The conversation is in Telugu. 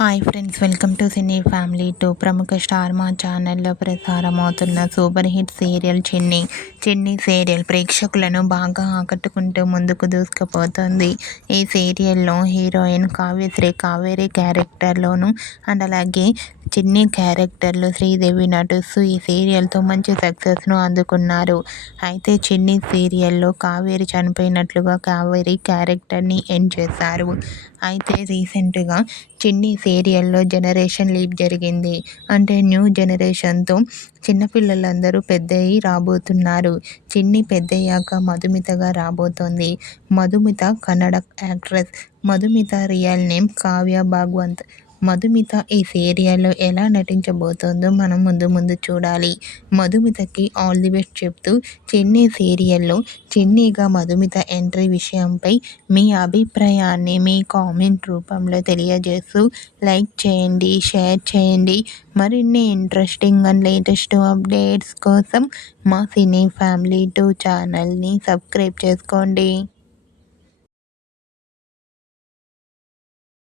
Hi friends, welcome to cine family two. ప్రముఖ స్టార్ మా ఛానల్లో ప్రసారమవుతున్న సూపర్ హిట్ సీరియల్ చిన్ని సీరియల్ ప్రేక్షకులను బాగా ఆకట్టుకుంటూ ముందుకు దూసుకుపోతుంది. ఈ సీరియల్లో హీరోయిన్ కావేరి క్యారెక్టర్లోను అండ్ అలాగే చిన్ని క్యారెక్టర్లో శ్రీదేవి నటిస్తూ ఈ సీరియల్తో మంచి సక్సెస్ను అందుకున్నారు. అయితే చిన్ని సీరియల్లో కావేరి చనిపోయినట్లుగా కావేరి క్యారెక్టర్ని ఎండ్ చేశారు. అయితే రీసెంట్గా చిన్ని సీరియల్లో జనరేషన్ లీప్ జరిగింది. అంటే న్యూ జనరేషన్తో చిన్నపిల్లలందరూ పెద్దయి రాబోతున్నారు. చిన్ని పెద్దయ్యాక మధుమితగా రాబోతోంది. Madhumita Kannada actress. Madhumita real name Kavya Bhagwant. Madhumita ఈ సీరియల్లో ఎలా నటించబోతోందో మనం ముందు చూడాలి. మధుమితకి ఆల్ ది బెస్ట్ చెప్తూ చిన్ని సీరియల్లో చిన్నిగా మధుమిత ఎంట్రీ విషయంపై మీ అభిప్రాయాన్ని మీ కామెంట్ రూపంలో తెలియజేస్తూ లైక్ చేయండి, షేర్ చేయండి. మరిన్ని ఇంట్రెస్టింగ్ అండ్ లేటెస్ట్ అప్డేట్స్ కోసం మా సినీ ఫ్యామిలీ 2 ఛానల్ని సబ్స్క్రైబ్ చేసుకోండి.